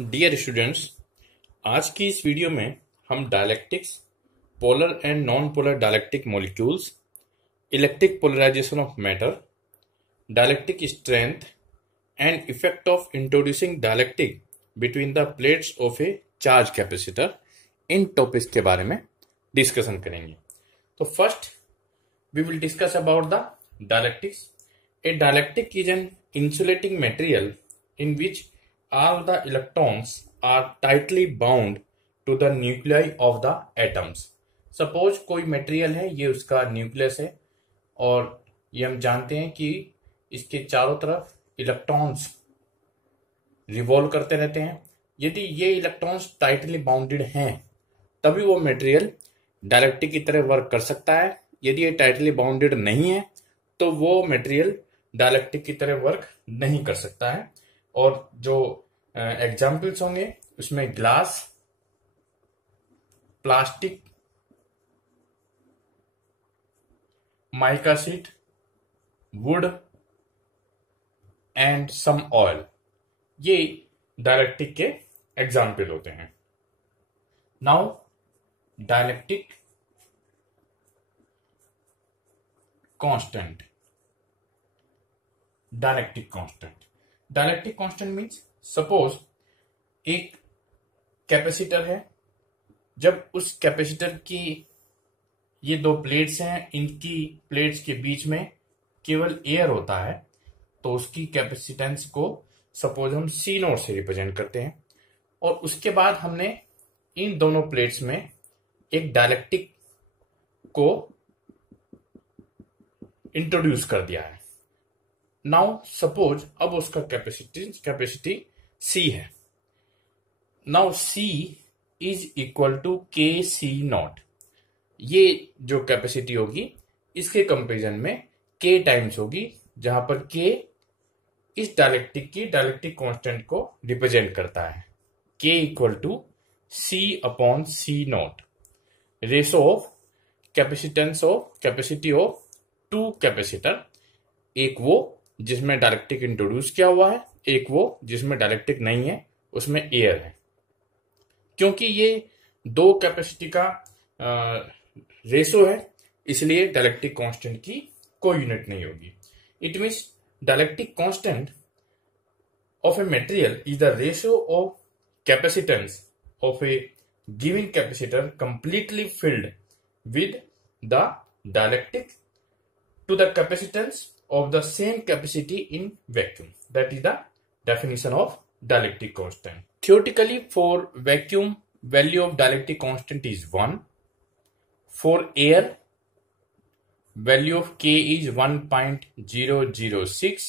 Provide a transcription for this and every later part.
Dear students, आज की इस वीडियो में हम dielectrics, polar and non polar dielectric molecules, electric polarisation of matter, dielectric strength and effect of introducing dielectric between the plates of a charge capacitor, इन topics के बारे में discussion करेंगे। तो first we will discuss about the dialectics. A dialectic is an insulating material in which all the electrons are tightly bound to the nuclei of the atoms. Suppose कोई material है, ये उसका nucleus है और ये हम जानते हैं कि इसके चारों तरफ इलेक्ट्रॉन्स रिवॉल्व करते रहते हैं। यदि ये इलेक्ट्रॉन्स टाइटली बाउंडेड हैं तभी वो मटेरियल डायलेक्टिक की तरह वर्क कर सकता है। यदि ये टाइटली बाउंडेड नहीं है तो वो मटेरियल डायलेक्टिक की तरह वर्क नहीं कर सकता है। और जो एग्जाम्पल्स होंगे उसमें glass, plastic, mica sheet, wood and some oil, ये डायलेक्टिक के एग्जाम्पल होते हैं। Now dielectric constant. Dielectric constant means suppose एक कैपेसिटर है, जब उस कैपेसिटर की ये दो प्लेट्स हैं, इनकी प्लेट्स के बीच में केवल एयर होता है तो उसकी कैपेसिटेंस को सपोज हम C नॉट से रिप्रेजेंट करते हैं। और उसके बाद हमने इन दोनों प्लेट्स में एक डायलेक्टिक को इंट्रोड्यूस कर दिया है। नाउ सपोज अब उसका कैपेसिटी C है। Now C is equal to KC naught. ये जो कैपेसिटी होगी इसके कंपेरिजन में K टाइम्स होगी, जहां पर K इस डायलेक्टिक की डायलेक्टिक कांस्टेंट को रिप्रेजेंट करता है। K equal to C upon C naught, ratio of capacity of two capacitor, एक वो जिसमें डायलेक्टिक इंट्रोड्यूस किया हुआ है, एक वो जिसमें डायलेक्टिक नहीं है, उसमें एयर है। क्योंकि ये दो कैपेसिटी का रेशो है इसलिए डायलेक्टिक कांस्टेंट की कोई यूनिट नहीं होगी। It means dialectic constant of a material is the ratio of capacitance of A given capacitor completely filled with the dialectic to the capacitance of the same capacity in vacuum. That is the definition of dielectric constant. Theoretically, for vacuum, value of dielectric constant is 1. For air, value of K is 1.006,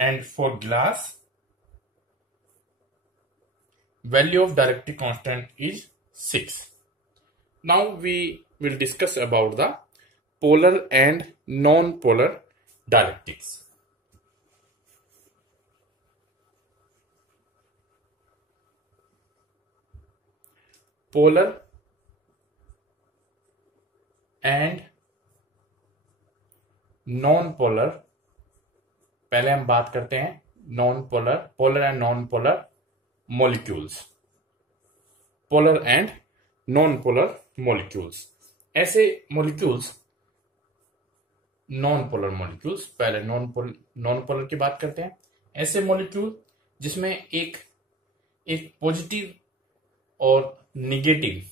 and for glass, value of dielectric constant is 6. Now we will discuss about the polar and non-polar dialectics. Polar and non-polar, पहले हम बात करते हैं polar and non polar molecules. Polar and non polar molecules, ऐसे molecules, non polar molecules, पहले non polar की बात करते हैं। ऐसे मॉलिक्यूल जिसमें एक पॉजिटिव और निगेटिव,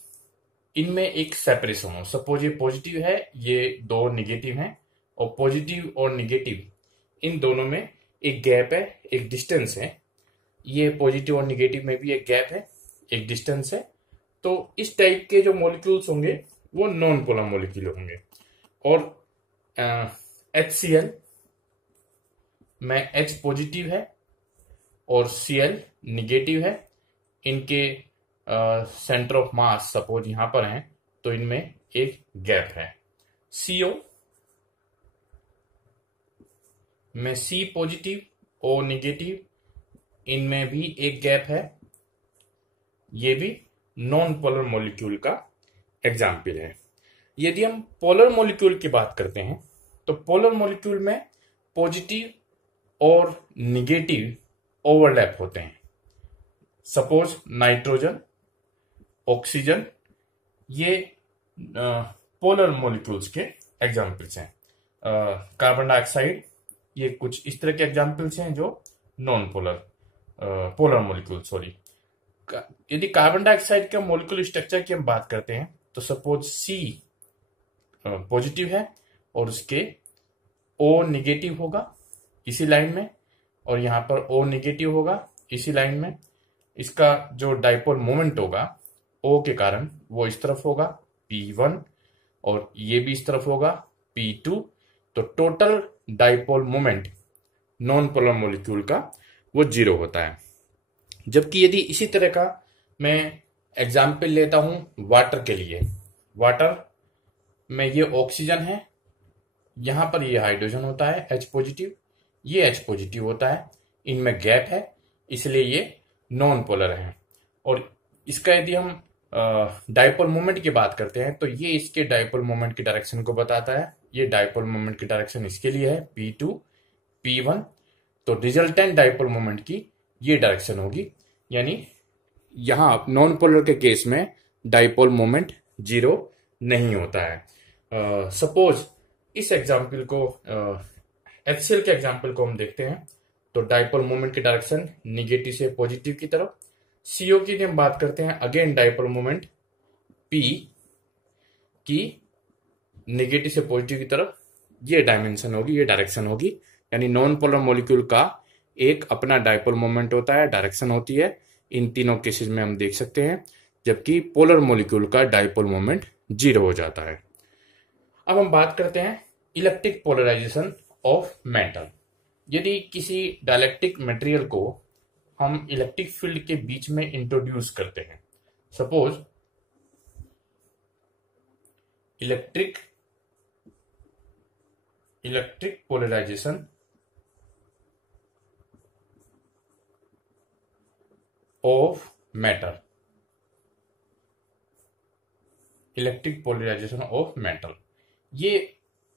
इनमें एक सेपरेशन हो। सपोज ये पॉजिटिव है, ये दो निगेटिव हैं, और पॉजिटिव और निगेटिव इन दोनों में एक गैप है, एक डिस्टेंस है। ये पॉजिटिव और निगेटिव में भी एक गैप है, एक डिस्टेंस है। तो इस टाइप के जो मॉलिक्यूल्स होंगे वो नॉन पोलर मॉलिक्यूल होंगे। और HCl में H पॉजिटिव है और Cl निगेटिव है। इनके सेंटर ऑफ मास सपोज यहां पर हैं तो इनमें एक गैप है। CO में C पॉजिटिव और निगेटिव, इनमें भी एक गैप है। ये भी नॉन पोलर मॉलिक्यूल का एग्जाम्पल है। यदि हम पोलर मॉलिक्यूल की बात करते हैं तो पोलर मॉलिक्यूल में पॉजिटिव और निगेटिव ओवरलैप होते हैं। सपोज नाइट्रोजन, ऑक्सीजन, ये पोलर मॉलिक्यूल्स के एग्जाम्पल्स हैं। कार्बन डाइऑक्साइड, ये कुछ इस तरह के एग्जाम्पल्स हैं जो non polar polar molecule sorry. यदि कार्बन डाइऑक्साइड का मॉलिक्यूल स्ट्रक्चर की हम बात करते हैं तो सपोज सी पॉजिटिव है और उसके ओ निगेटिव होगा इसी लाइन में, और यहां पर ओ निगेटिव होगा इसी लाइन में। इसका जो डाइपोल मोमेंट होगा ओ के कारण वो इस तरफ होगा P1, और ये भी इस तरफ होगा P2। तो total dipole moment non polar molecule का वो 0 होता है। जबकि यदि इसी तरह का मैं एग्जाम्पल लेता हूं वाटर के लिए, वाटर में ये ऑक्सीजन है, यहां पर ये हाइड्रोजन होता है H पॉजिटिव, ये H पॉजिटिव होता है, इनमें गैप है इसलिए ये नॉन पोलर है। और इसका यदि हम डाइपोल मोमेंट की बात करते हैं तो ये इसके डाइपोल मोमेंट की डायरेक्शन को बताता है। ये डाइपोल मोमेंट की डायरेक्शन इसके लिए है P2 P1, तो रिजल्टेंट डाइपोल मोमेंट की ये डायरेक्शन होगी। यानी यहां नॉन पोलर के केस में डाइपोल मोमेंट 0 नहीं होता है। सपोज इस एग्जाम्पल को HCl के एग्जाम्पल को हम देखते हैं तो डाइपोल मोमेंट की डायरेक्शन निगेटिव से पॉजिटिव की तरफ। CO की हम बात करते हैं, अगेन डाइपोल मोमेंट P की निगेटिव से पॉजिटिव की तरफ, ये डायमेंशन होगी, ये डायरेक्शन होगी। यानी नॉन पोलर मॉलिक्यूल का एक अपना डाइपोल मोमेंट होता है, डायरेक्शन होती है, इन तीनों केसेस में हम देख सकते हैं। जबकि पोलर मॉलिक्यूल का डाइपोल मोमेंट 0 हो जाता है। अब हम बात करते हैं इलेक्ट्रिक पोलराइजेशन ऑफ मेटल। यदि किसी डाइलेक्ट्रिक मटेरियल को हम इलेक्ट्रिक फील्ड के बीच में इंट्रोड्यूस करते हैं, suppose electric polarisation of metal, electric polarisation of metal. ये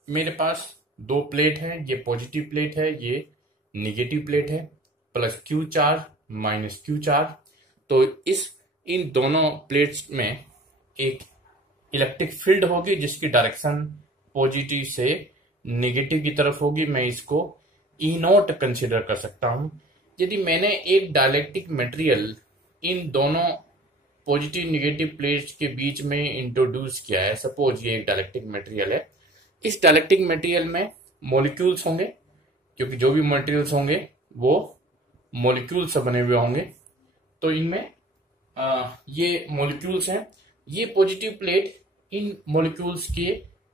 मेरे पास दो प्लेट है, ये पॉजिटिव प्लेट है, ये निगेटिव प्लेट है, plus Q charge minus Q charge. तो इन दोनों प्लेट्स में एक इलेक्ट्रिक फील्ड होगी जिसकी डायरेक्शन पॉजिटिव से निगेटिव की तरफ होगी। मैं इसको E0 कंसिडर कर सकता हूं। यदि मैंने एक डाइलेक्ट्रिक मटेरियल इन दोनों पॉजिटिव निगेटिव प्लेट्स के बीच में इंट्रोड्यूस किया है, सपोज ये एक डाइलेक्ट्रिक मटेरियल है, इस डाइलेक्ट्रिक मटेरियल में मॉलिक्यूल्स होंगे, क्योंकि जो भी मटेरियल्स होंगे वो मॉलिक्यूल से बने हुए होंगे। तो इनमें ये मॉलिक्यूल्स हैं, ये पॉजिटिव प्लेट इन मॉलिक्यूल्स के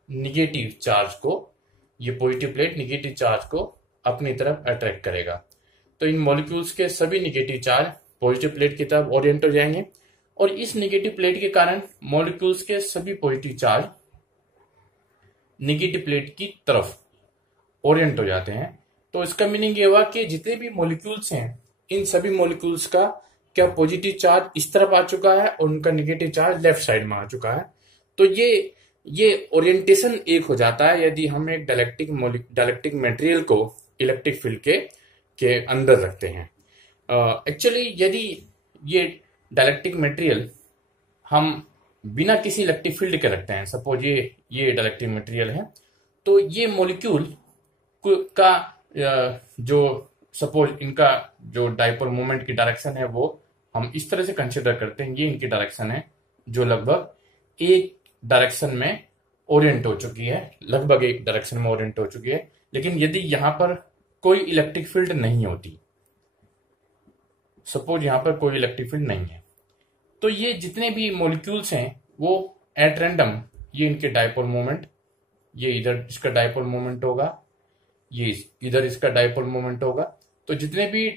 निगेटिव चार्ज को, ये पॉजिटिव प्लेट निगेटिव चार्ज को अपनी तरफ अट्रैक्ट करेगा। तो इन मॉलिक्यूल्स के सभी निगेटिव चार्ज पॉजिटिव प्लेट की तरफ ओरिएंट हो जाएंगे, और इस निगेटिव प्लेट के कारण मॉलिक्यूल्स के सभी पॉजिटिव चार्ज निगेटिव प्लेट की तरफ ओरिएंट हो जाते हैं। तो इसका मीनिंग ये हुआ कि जितने भी मॉलिक्यूल्स हैं, इन सभी मॉलिक्यूल्स का क्या पॉजिटिव चार्ज इस तरफ आ चुका है और उनका निगेटिव चार्ज लेफ्ट साइड में आ चुका है। तो ये ओरिएंटेशन एक हो जाता है यदि हम एक डाइलेक्ट्रिक मटेरियल को इलेक्ट्रिक फील्ड के अंदर रखते हैं। एक्चुअली यदि ये डाइलेक्ट्रिक मटेरियल हम बिना किसी इलेक्ट्रिक फील्ड के रखते हैं, सपोज ये डाइलेक्ट्रिक मटेरियल है, तो ये मॉलिक्यूल का जो सपोज इनका जो डाइपोल मोमेंट की डायरेक्शन है वो हम इस तरह से कंसिडर करते हैं, ये इनकी डायरेक्शन है जो लगभग एक डायरेक्शन में ओरिएंट हो चुकी है, लगभग एक डायरेक्शन में ओरिएंट हो चुकी है। लेकिन यदि यहां पर कोई इलेक्ट्रिक फील्ड नहीं होती, सपोज यहां पर कोई इलेक्ट्रिक फील्ड नहीं है, तो ये जितने भी मॉलिक्यूल्स हैं वो एट रैंडम, ये इनके डाइपोल मोमेंट, ये इधर इसका डाइपोल मोमेंट होगा, ये इधर इसका डाइपोल मोमेंट होगा। तो जितने भी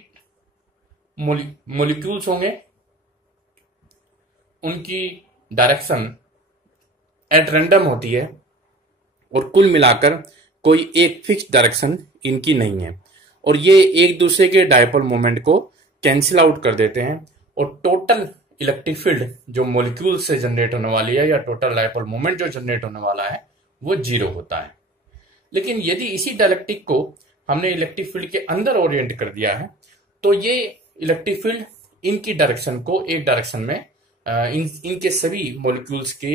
मॉलिक्यूल्स होंगे उनकी डायरेक्शन एट रैंडम होती है, और कुल मिलाकर कोई एक फिक्स डायरेक्शन इनकी नहीं है, और ये एक दूसरे के डाइपोल मोमेंट को कैंसिल आउट कर देते हैं, और टोटल इलेक्ट्रिक फील्ड जो मॉलिक्यूल से जनरेट होने वाली है, या टोटल डाइपोल मोमेंट जो जनरेट होने वाला है, वो 0 होता है। लेकिन यदि इसी डाइलेक्ट्रिक को हमने इलेक्ट्रिक फील्ड के अंदर ओरिएंट कर दिया है, तो ये इलेक्ट्रिक फील्ड इनकी डायरेक्शन को एक डायरेक्शन में इनके सभी मॉलिक्यूल्स के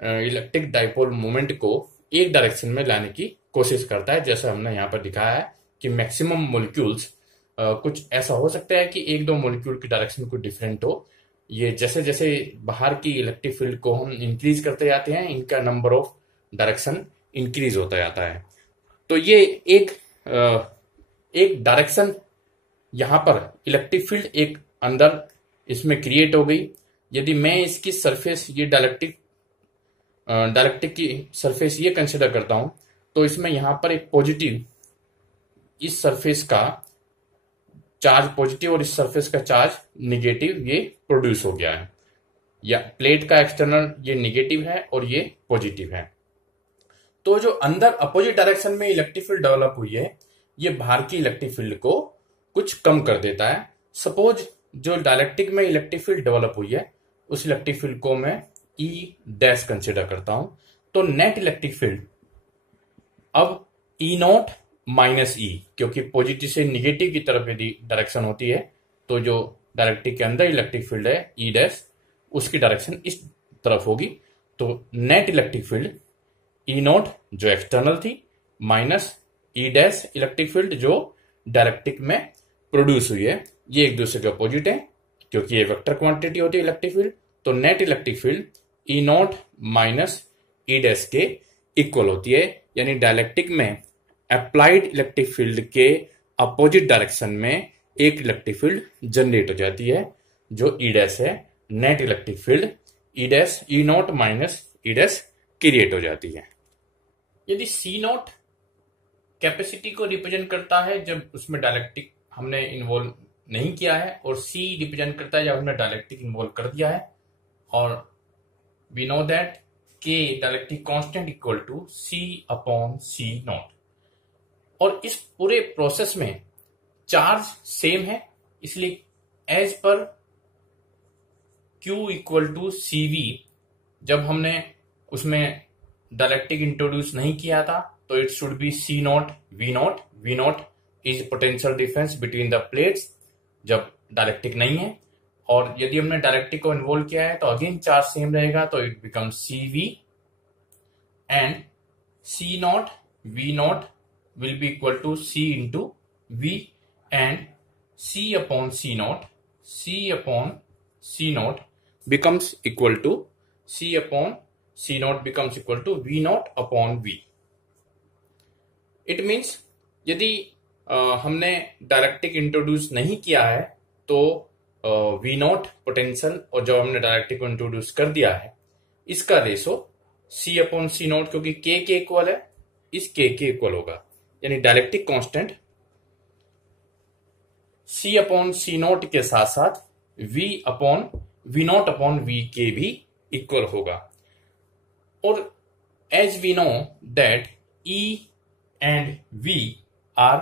इलेक्ट्रिक डाइपोल मोमेंट को एक डायरेक्शन में लाने की कोशिश करता है। जैसा हमने यहाँ पर दिखाया है कि मैक्सिमम मॉलिक्यूल्स कुछ ऐसा हो सकता है कि एक दो मॉलिक्यूल की डायरेक्शन कुछ डिफरेंट हो। ये जैसे जैसे बाहर की इलेक्ट्रिक फील्ड को हम इंक्रीज करते जाते हैं, इनका नंबर ऑफ डायरेक्शन इंक्रीज होता जाता है। तो ये एक डायरेक्शन यहाँ पर इलेक्ट्रिक फील्ड एक अंदर इसमें क्रिएट हो गई। यदि मैं इसकी सरफेस ये डायलेक्ट्रिक की सरफेस ये कंसिडर करता हूं, तो इसमें यहां पर एक पॉजिटिव, इस सरफेस का चार्ज पॉजिटिव और इस सरफेस का चार्ज निगेटिव ये प्रोड्यूस हो गया है। या प्लेट का एक्सटर्नल ये निगेटिव है और ये पॉजिटिव है। तो जो अंदर अपोजिट डायरेक्शन में इलेक्ट्रिक फील्ड डेवलप हुई है, ये बाहर की इलेक्ट्रिक फील्ड को कुछ कम कर देता है। सपोज जो डायलेक्ट्रिक में इलेक्ट्रिक फील्ड डेवलप हुई है, उस इलेक्ट्रिक फील्ड को मैं E डैश कंसिडर करता हूं। तो नेट इलेक्ट्रिक फील्ड अब E नॉट माइनस E, क्योंकि पॉजिटिव से निगेटिव की तरफ यदि डायरेक्शन होती है तो जो डायलेक्ट्रिक के अंदर इलेक्ट्रिक फील्ड है E डैश, उसकी डायरेक्शन इस तरफ होगी। तो net electric field E not जो एक्सटर्नल थी minus E dash electric field जो डायलेक्ट्रिक में प्रोड्यूस हुई है, ये एक दूसरे के अपोजिट है क्योंकि ये वेक्टर क्वांटिटी होती है इलेक्ट्रिक फील्ड। तो net electric field E naught minus E dash के इक्वल होती है। यानी डायलेक्ट्रिक में अप्लाइड इलेक्ट्रिक फील्ड के अपोजिट डायरेक्शन में एक इलेक्ट्रिक फील्ड जनरेट हो जाती है जो E डैश है। Net electric field E dash E naught minus E dash create हो जाती है। यदि C नॉट कैपेसिटी को रिप्रेजेंट करता है जब उसमें डायलेक्ट्रिक हमने इन्वॉल्व नहीं किया है, और C रिप्रेजेंट करता है जब हमने डायलेक्ट्रिक इन्वॉल्व कर दिया है, और we know that K dielectric constant equal to C upon C naught. और इस पूरे प्रोसेस में चार्ज सेम है, इसलिए as per Q equal to CV, जब हमने उसमें डायलेक्ट्रिक इंट्रोड्यूस नहीं किया था तो it should be C naught V not. V not is potential difference between the plates जब डायलेक्ट्रिक नहीं है, और यदि हमने डायलेक्ट्रिक को इन्वॉल्व किया है तो अगेन चार्ज सेम रहेगा, तो it becomes CV and C naught V not will be equal to C into V, and C upon C naught becomes equal to C upon C naught becomes equal to V naught upon V. It means यदि हमने dielectric introduce नहीं किया है तो V not potential, और जब हमने dielectric को इंट्रोड्यूस कर दिया है इसका ratio C upon C not, क्योंकि K के इक्वल है, इस K के इक्वल होगा। यानी dielectric constant C upon C not के साथ साथ V नॉट अपॉन V के भी इक्वल होगा। और as we know that E and V are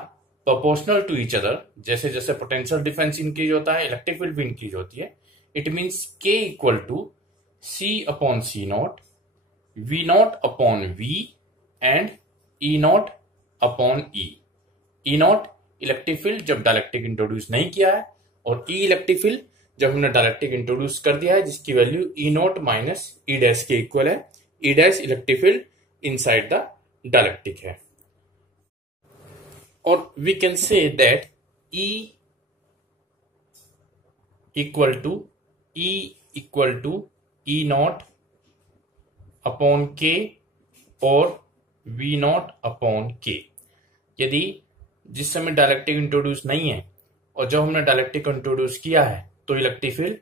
proportional to each other, जैसे जैसे पोटेंशियल डिफरेंस इंक्रीज होता है इलेक्ट्रिक फील्ड भी इंक्रीज होती है। It means K equal to C upon C naught, V naught upon V and E naught upon E। E naught electric field जब dielectric introduce नहीं किया है, और E इलेक्ट्रिक फील्ड जब हमने डायलेक्ट्रिक इंट्रोड्यूस कर दिया है, जिसकी value E naught minus E dash के इक्वल है। E dash electric field inside the dielectric है। और we can say that E equal to E naught upon K और V नॉट अपॉन K। यदि जिस समय डायलेक्ट्रिक इंट्रोड्यूस नहीं है और जब हमने डायलेक्ट्रिक इंट्रोड्यूस किया है तो electric field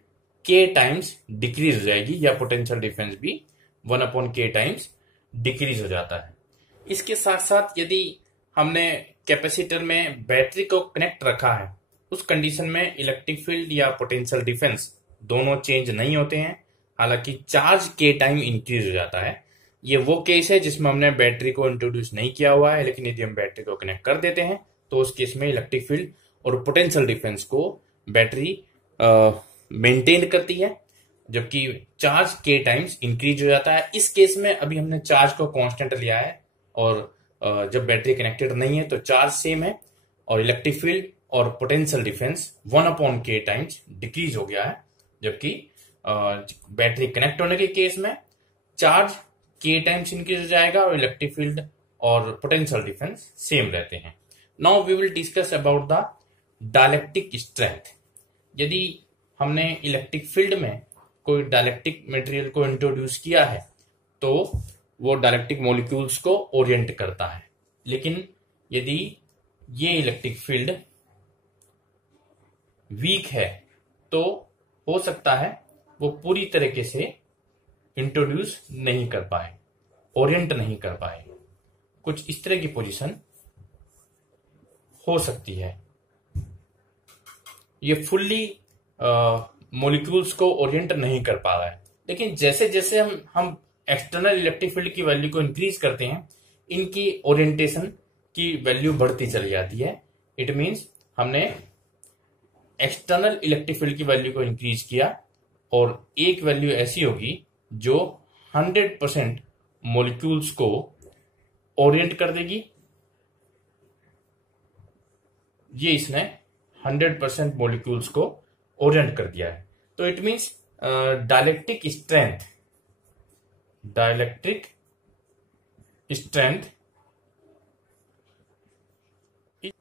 K times decrease हो जाएगी, या पोटेंशियल डिफरेंस भी 1 अपॉन K टाइम्स डिक्रीज हो जाता है। इसके साथ साथ यदि हमने कैपेसिटर में बैटरी को कनेक्ट रखा है, उस कंडीशन में इलेक्ट्रिक फील्ड या पोटेंशियल डिफरेंस दोनों चेंज नहीं होते हैं, हालांकि चार्ज K टाइम इंक्रीज हो जाता है। ये वो केस है जिसमें हमने बैटरी को इंट्रोड्यूस नहीं किया हुआ है, लेकिन यदि हम बैटरी को कनेक्ट कर देते हैं तो उस केस में इलेक्ट्रिक फील्ड और पोटेंशियल डिफरेंस को बैटरी मेंटेन करती है, जबकि चार्ज K टाइम्स इंक्रीज हो जाता है। इस केस में अभी हमने चार्ज को कांस्टेंट लिया है, और जब बैटरी कनेक्टेड नहीं है तो चार्ज सेम है और इलेक्ट्रिक फील्ड और potential difference 1/k times decrease हो गया है, जबकि बैटरी कनेक्ट होने के केस में चार्ज k टाइम्स इंक्रीज हो जाएगा और इलेक्ट्रिक फील्ड और पोटेंशियल डिफरेंस सेम रहते हैं। Now we will discuss about the dielectric strength. यदि हमने इलेक्ट्रिक फील्ड में कोई डाइलेक्ट्रिक मटेरियल को इंट्रोड्यूस किया है तो वो डाइलेक्ट्रिक मॉलिक्यूल्स को ओरिएंट करता है, लेकिन यदि ये इलेक्ट्रिक फील्ड वीक है तो हो सकता है वो पूरी तरीके से इंट्रोड्यूस नहीं कर पाए, ओरिएंट नहीं कर पाए। कुछ इस तरह की पोजीशन हो सकती है। ये फुल्ली मॉलिक्यूल्स को ओरिएंट नहीं कर पा रहा है, लेकिन जैसे जैसे हम एक्सटर्नल इलेक्ट्रिक फील्ड की वैल्यू को इंक्रीज करते हैं, इनकी ओरिएंटेशन की वैल्यू बढ़ती चली जाती है। इट मींस हमने एक्सटर्नल इलेक्ट्रिक फील्ड की वैल्यू को इंक्रीज किया और एक वैल्यू ऐसी होगी जो 100% मॉलिक्यूल्स को ओरिएंट कर देगी। ये इसने 100% मॉलिक्यूल्स को ओरिएंट कर दिया है। तो इट मींस डाइलेक्ट्रिक स्ट्रेंथ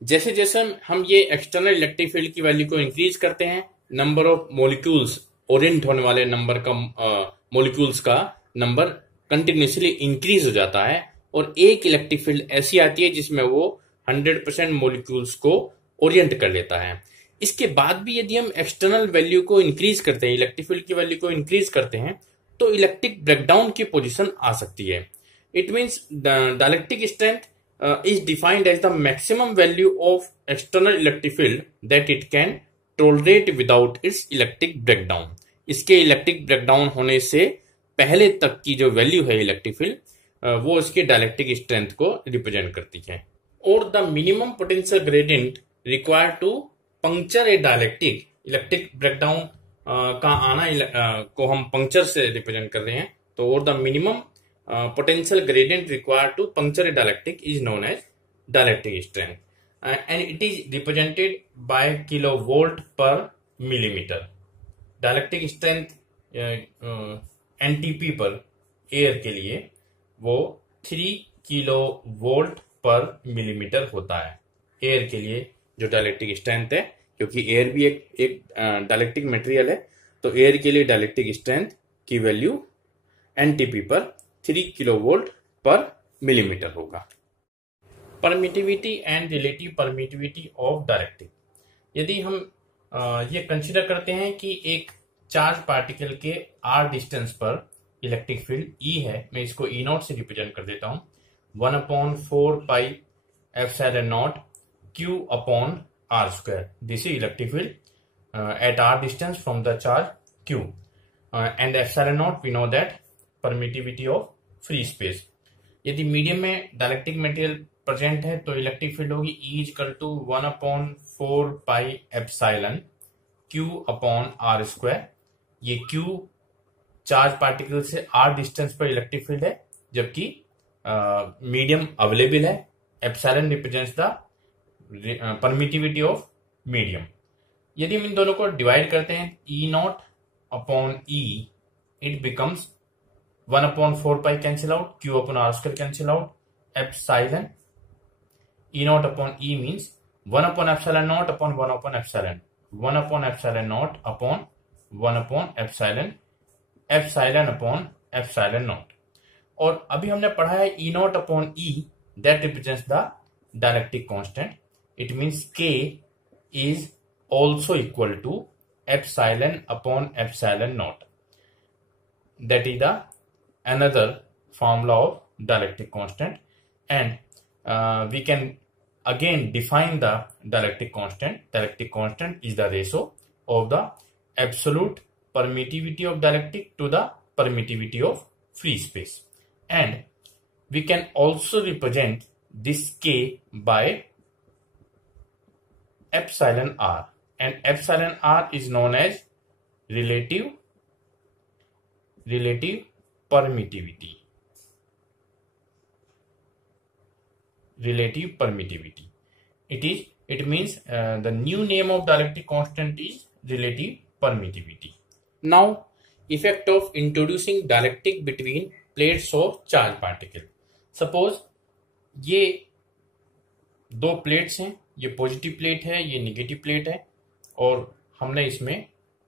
जैसे जैसे हम ये एक्सटर्नल इलेक्ट्रिक फील्ड की वैल्यू को इंक्रीज करते हैं, नंबर ऑफ मॉलिक्यूल्स, ओरिएंट होने वाले नंबर का मॉलिक्यूल्स का नंबर कंटिन्यूसली इंक्रीज हो जाता है और एक इलेक्ट्रिक फील्ड ऐसी आती है जिसमें वो 100% मॉलिक्यूल्स को ओरिएंट कर लेता है। इसके बाद भी यदि हम एक्सटर्नल वैल्यू को इंक्रीज करते हैं, इलेक्ट्रिक फील्ड की वैल्यू को इंक्रीज करते हैं, तो इलेक्ट्रिक ब्रेकडाउन की पोजीशन आ सकती है। It means dielectric strength is defined as the maximum value of external electric field that it can tolerate without its electric breakdown. इसके इलेक्ट्रिक ब्रेकडाउन होने से पहले तक की जो वैल्यू है इलेक्ट्रिक फील्ड वो इसके डाइलेक्ट्रिक स्ट्रेंथ को रिप्रेजेंट करती है। और the minimum potential gradient required to puncture a dielectric, electric breakdown का आना को हम पंक्चर से रिप्रेजेंट कर रहे हैं, तो और the minimum potential gradient required to puncture a dielectric is known as dielectric strength and it is represented by kilovolt per millimetre. Dielectric strength NTP पर एयर के लिए वो 3 किलोवोल्ट पर मिलीमीटर होता है। एयर के लिए जो डाइलेक्ट्रिक स्ट्रेंथ है, क्योंकि एयर भी एक डाइलेक्ट्रिक मटेरियल है, तो एयर के लिए डाइलेक्ट्रिक स्ट्रेंथ की वैल्यू एनटीपी पर 3 किलोवोल्ट पर मिलीमीटर होगा। Permittivity and relative permittivity of dielectric. यदि हम ये कंसिडर करते हैं कि एक चार्ज पार्टिकल के r डिस्टेंस पर इलेक्ट्रिक फील्ड E है, मैं इसको E0 से रिप्रेजेंट कर देता हूं, 1/4 pi epsilon naught Q upon r square. This is electric field at r distance from the charge Q and epsilon naught we know that permittivity of free space. यदि medium में dielectric material present है तो electric field होगी E equal to 1/4 pi epsilon Q upon r square. ये Q charge particle से r distance पर electric field है, जबकि मीडियम अवेलेबल है। Epsilon represents the permittivity of medium. यदि हम इन दोनों को डिवाइड करते हैं, E0 upon E, it becomes 1/4 pi cancel out, Q upon r square cancel out, epsilon E0 upon E means epsilon upon epsilon, epsilon upon epsilon, epsilon upon epsilon naught. और अभी हमने पढ़ा है E0 upon E that represents the dielectric constant. It means K is also equal to epsilon upon epsilon naught. That is the another formula of dielectric constant, and we can again define the dielectric constant. Dielectric constant is the ratio of the absolute permittivity of dielectric to the permittivity of free space, and we can also represent this K by epsilon r, and epsilon r is known as relative permittivity. Relative permittivity. It is It means the new name of dielectric constant is relative permittivity. Now, effect of introducing dielectric between plates of charged particle. Suppose ये दो plates हैं, ये positive plate है, ये negative plate है, और हमने इसमें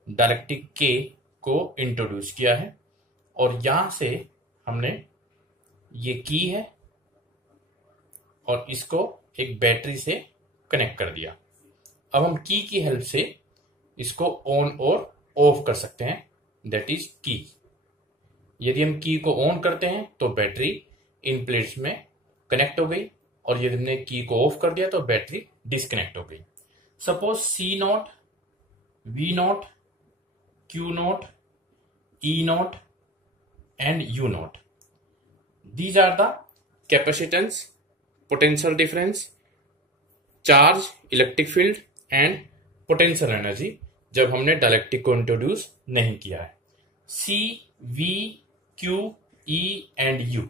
डायलेक्ट्रिक के को इंट्रोड्यूस किया है, और यहां से हमने ये की है और इसको एक बैटरी से कनेक्ट कर दिया। अब हम की हेल्प से इसको ऑन और ऑफ कर सकते हैं, दैट इज की। यदि हम की को ऑन करते हैं तो बैटरी इन प्लेट्स में कनेक्ट हो गई, और यदि हमने की को ऑफ कर दिया तो बैटरी डिस्कनेक्ट हो गई। Suppose C naught, V naught, Q naught, E naught and U naught, these are the capacitance, potential difference, charge, electric field and potential energy जब हमने डायलेक्ट्रिक को इंट्रोड्यूस नहीं किया है। C, V, Q, E and U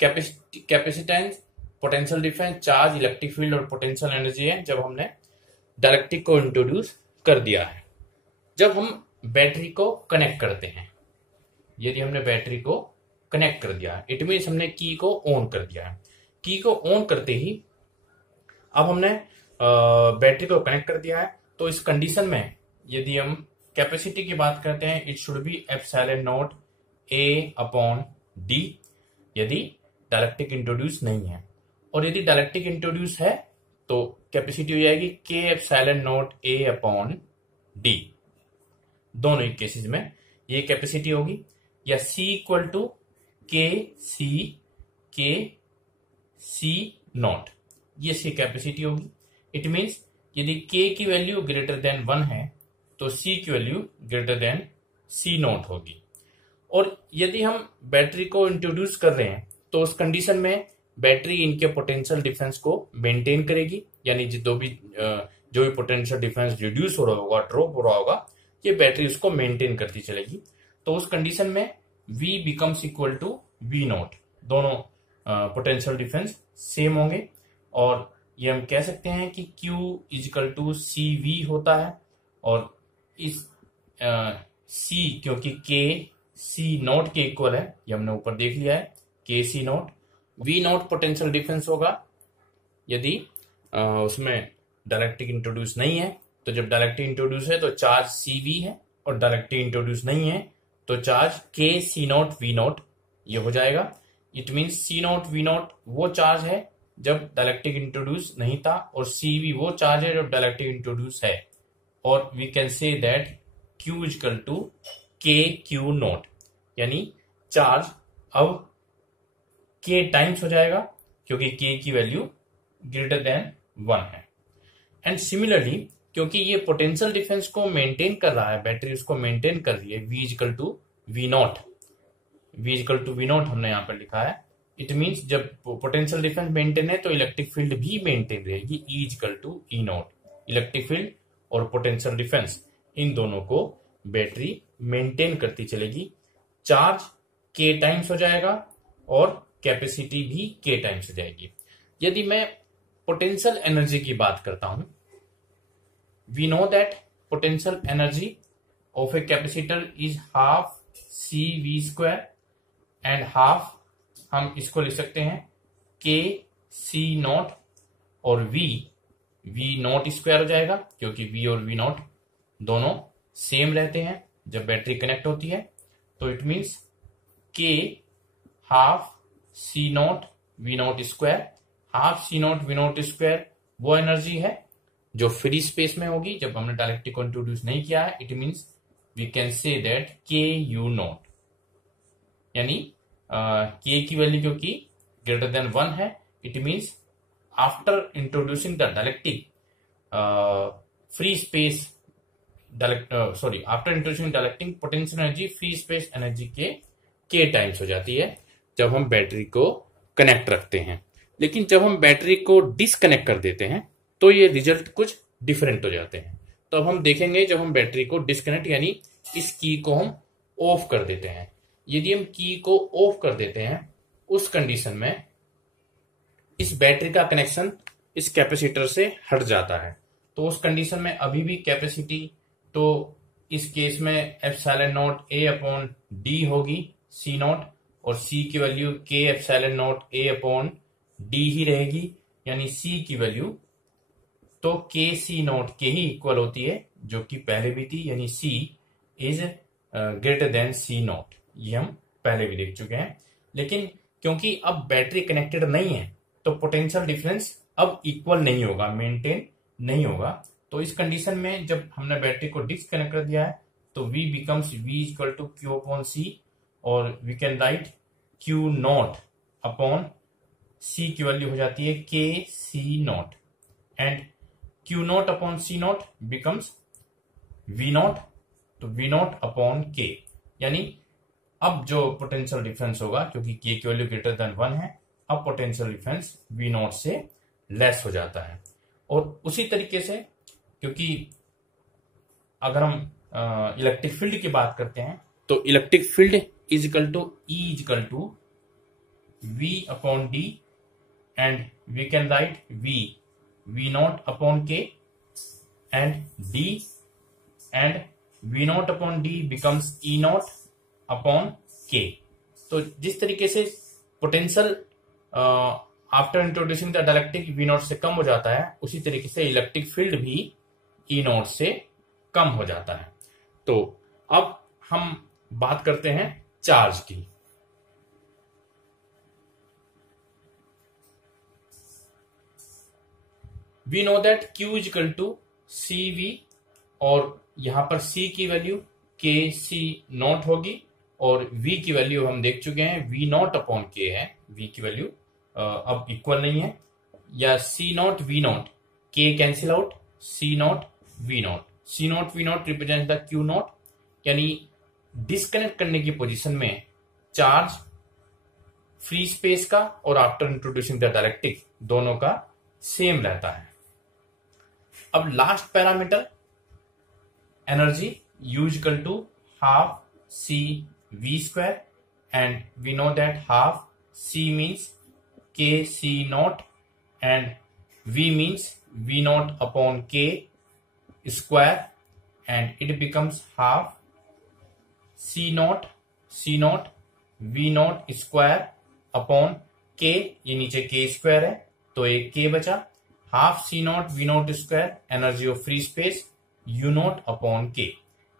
capacitance, potential difference, charge, electric field और potential energy है जब हमने डायलेक्ट्रिक को इंट्रोड्यूस कर दिया है। जब हम बैटरी को कनेक्ट करते हैं, यदि हमने बैटरी को कनेक्ट कर दिया है, इट मीन्स हमने की को ऑन कर दिया है। की को ऑन करते ही अब हमने बैटरी को कनेक्ट कर दिया है, तो इस कंडीशन में यदि हम कैपेसिटी की बात करते हैं, it should be epsilon naught A upon D यदि डायलेक्ट्रिक इंट्रोड्यूस नहीं है, और यदि डायलेक्ट्रिक इंट्रोड्यूस है तो कैपेसिटी हो जाएगी के epsilon naught A upon D. दोनों ही केसेस में ये कैपेसिटी होगी, या सी इक्वल टू के सी नॉट, ये सी कैपेसिटी होगी। इट मीन्स यदि के की वैल्यू ग्रेटर देन 1 है तो सी की value greater than C naught होगी। और यदि हम बैटरी को इंट्रोड्यूस कर रहे हैं तो उस कंडीशन में बैटरी इनके पोटेंशियल डिफरेंस को मेंटेन करेगी, यानी जो भी पोटेंशियल डिफरेंस रिड्यूस हो रहा होगा, ड्रॉप हो रहा होगा, ये बैटरी उसको मेंटेन करती चलेगी। तो उस कंडीशन में V becomes equal to V naught, दोनों पोटेंशियल डिफरेंस सेम होंगे, और ये हम कह सकते हैं कि Q इजिकल टू CV होता है, और इस C क्योंकि K C नॉट के इक्वल है, ये हमने ऊपर देख लिया है, K C naught. V not potential difference होगा यदि उसमें डायलेक्ट्रिक इंट्रोड्यूस नहीं है, तो जब डायलेक्ट्रिक इंट्रोड्यूस है तो चार्ज CV है, और डायलेक्ट्रिक इंट्रोड्यूस नहीं है तो चार्ज के सी नॉट वी नॉट ये हो जाएगा। It means C naught V naught वो चार्ज है जब डायलेक्ट्रिक इंट्रोड्यूस नहीं था, और सी वी वो चार्ज है जब डायलेक्ट्रिक इंट्रोड्यूस है, और we can say that Q equal to K Q naught, यानी चार्ज अब के टाइम्स हो जाएगा क्योंकि के की वैल्यू ग्रेटर देन 1 है। एंड सिमिलरली क्योंकि ये पोटेंशियल डिफरेंस को मेंटेन कर रहा है, बैटरी उसको मेंटेन कर रही है, V equal to V naught, V equal to V naught हमने यहाँ पर लिखा है। इट मीन्स जब पोटेंशियल डिफरेंस मेंटेन है तो इलेक्ट्रिक फील्ड भी मेंटेन रहेगी, E equal to E naught. Electric field और पोटेंशियल डिफरेंस इन दोनों को बैटरी मेंटेन करती चलेगी, चार्ज के टाइम्स हो जाएगा और कैपेसिटी भी के टाइम्स हो जाएगी। यदि मैं पोटेंशियल एनर्जी की बात करता हूं, we know that potential energy of a capacitor is half CV square and half हम इसको लिख सकते हैं K C नॉट, और V नॉट स्क्वायर हो जाएगा क्योंकि V और V नॉट दोनों सेम रहते हैं जब बैटरी कनेक्ट होती है। तो it means K half C naught V naught square, half C naught V naught square वो एनर्जी है जो फ्री स्पेस में होगी जब हमने डायलेक्ट्रिक को इंट्रोड्यूस नहीं किया है। It means we can say that K U naught, यानी के की वैल्यू क्योंकि ग्रेटर देन 1 है, it means after introducing the dielectric free space after introducing dielectric potential energy free space energy के times हो जाती है जब हम बैटरी को कनेक्ट रखते हैं। लेकिन जब हम बैटरी को डिसकनेक्ट कर देते हैं तो ये रिजल्ट कुछ डिफरेंट हो जाते हैं। तो अब हम देखेंगे जब हम बैटरी को डिस्कनेक्ट यानी इस की को हम ऑफ कर देते हैं, यदि हम की को ऑफ कर देते हैं उस कंडीशन में इस बैटरी का कनेक्शन इस कैपेसिटर से हट जाता है। तो उस कंडीशन में अभी भी कैपेसिटी तो इस केस में epsilon naught A upon D होगी सी नॉट, और सी की वैल्यू के epsilon naught A upon D ही रहेगी, यानी सी की वैल्यू तो के सी नॉट के ही इक्वल होती है, जो कि पहले भी थी, यानी C is greater than C naught. ये हम पहले भी देख चुके हैं। लेकिन क्योंकि अब बैटरी कनेक्टेड नहीं है तो पोटेंशियल डिफरेंस अब इक्वल नहीं होगा, मेंटेन नहीं होगा। तो इस कंडीशन में जब हमने बैटरी को डिस्कनेक्ट कर दिया है तो V becomes V equal to Q upon C, और we can write Q naught upon C की वैल्यू हो जाती है K C naught, and Q naught upon C naught becomes V naught, तो V नॉट अपॉन K, यानी अब जो potential difference होगा, क्योंकि K की वैल्यू ग्रेटर देन 1 है, अब पोटेंशियल डिफरेंस V नॉट से लेस हो जाता है। और उसी तरीके से, क्योंकि अगर हम इलेक्ट्रिक फील्ड की बात करते हैं तो electric field is equal to E equal to V upon D, and we can write V naught upon K and D, and V naught upon D becomes E naught upon K। तो जिस तरीके से potential after introducing the dielectric V naught से कम हो जाता है, उसी तरीके से इलेक्ट्रिक फील्ड भी E नॉट से कम हो जाता है। तो अब हम बात करते हैं चार्ज की। We know that Q is equal to CV, और यहां पर C की वैल्यू के सी नॉट होगी, और V की वैल्यू हम देख चुके हैं V नॉट अपॉन K है। V की वैल्यू अब इक्वल नहीं है, या C naught V not, K cancel out, C naught V not, C naught V not represent the Q not, यानी डिस्कनेक्ट करने की पोजीशन में चार्ज फ्री स्पेस का और आफ्टर इंट्रोड्यूसिंग द डाइलेक्ट्रिक दोनों का सेम रहता है। अब last parameter energy U equal to half C V square, and we know that half C means K C naught and V means V naught upon K square, and it becomes half C naught V naught square upon K, ये नीचे K square है तो एक K बचा, half C naught V naught square energy of free space U not upon K,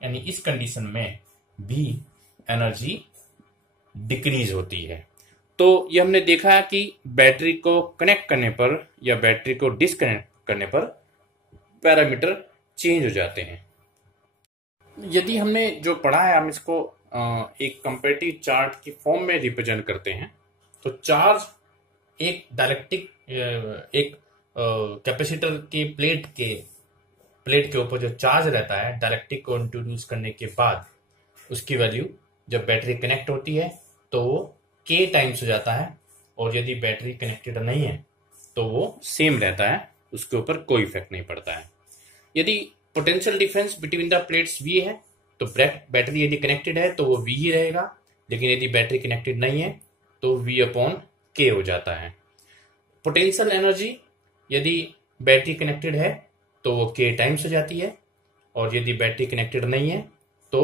यानी इस condition में भी एनर्जी डिक्रीज होती है। तो ये हमने देखा है कि बैटरी को कनेक्ट करने पर या बैटरी को डिस्कनेक्ट करने पर पैरामीटर चेंज हो जाते हैं। यदि हमने जो पढ़ा है हम इसको एक कंपैरेटिव चार्ट की फॉर्म में रिप्रेजेंट करते हैं, तो चार्ज एक डाइलेक्ट्रिक एक कैपेसिटर की प्लेट के ऊपर जो चार्ज रहता है डाइलेक्ट्रिक को इंट्रोड्यूस करने के बाद, उसकी वैल्यू जब बैटरी कनेक्ट होती है तो वो K टाइम्स हो जाता है, और यदि बैटरी कनेक्टेड नहीं है तो वो सेम रहता है, उसके ऊपर कोई इफेक्ट नहीं पड़ता है। यदि potential difference between the plates V है तो बैटरी यदि कनेक्टेड है तो वो V ही रहेगा, लेकिन यदि बैटरी कनेक्टेड नहीं है तो V अपॉन K हो जाता है। पोटेंशियल एनर्जी यदि बैटरी कनेक्टेड है तो वो K टाइम्स हो जाती है, और यदि बैटरी कनेक्टेड नहीं है तो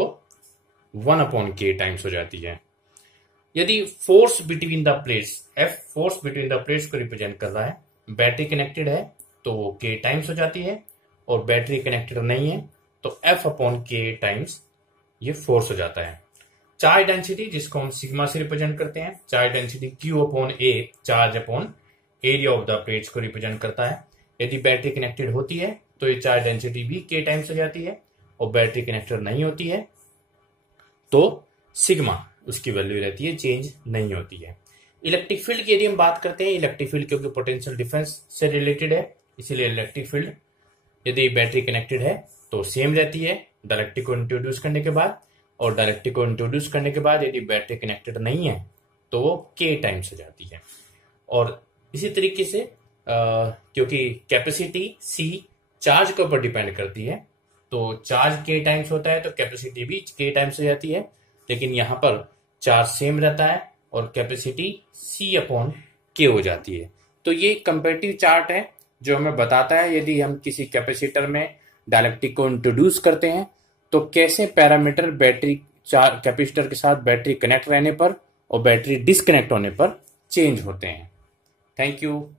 1 अपॉन K टाइम्स हो जाती है। यदि force between the plates F force between the plates को रिप्रेजेंट कर रहा है, बैटरी कनेक्टेड है तो वो K टाइम्स हो जाती है, और बैटरी कनेक्टेड नहीं है तो F अपॉन K टाइम्स ये फोर्स हो जाता है। चार्ज डेंसिटी जिसको हम सिग्मा से रिप्रेजेंट करते हैं, charge density Q upon A charge upon area of the plates को रिप्रेजेंट करता है। यदि बैटरी कनेक्टेड होती है तो ये चार्ज डेंसिटी भी K टाइम्स हो जाती है, और बैटरी कनेक्टेड नहीं होती है तो सिग्मा उसकी वैल्यू रहती है, चेंज नहीं होती है। इलेक्ट्रिक फील्ड की यदि हम बात करते हैं, इलेक्ट्रिक फील्ड क्योंकि पोटेंशियल डिफरेंस से रिलेटेड है, इसीलिए इलेक्ट्रिक फील्ड यदि बैटरी कनेक्टेड है तो सेम रहती है डाइलेक्ट्रिक को इंट्रोड्यूस करने के बाद, और डाइलेक्ट्रिक को इंट्रोड्यूस करने के बाद यदि बैटरी कनेक्टेड नहीं है तो वो K टाइम्स हो जाती है। और इसी तरीके से क्योंकि कैपेसिटी C चार्ज के ऊपर डिपेंड करती है, तो चार्ज K टाइम्स होता है तो कैपेसिटी भी K टाइम्स हो जाती है, लेकिन यहाँ पर चार्ज सेम रहता है और कैपेसिटी C अपॉन K हो जाती है। तो ये कंपैरेटिव चार्ट है जो हमें बताता है यदि हम किसी कैपेसिटर में डाइलेक्ट्रिक को इंट्रोड्यूस करते हैं तो कैसे पैरामीटर बैटरी कैपेसिटर के साथ बैटरी कनेक्ट रहने पर और बैटरी डिस्कनेक्ट होने पर चेंज होते हैं। Thank you.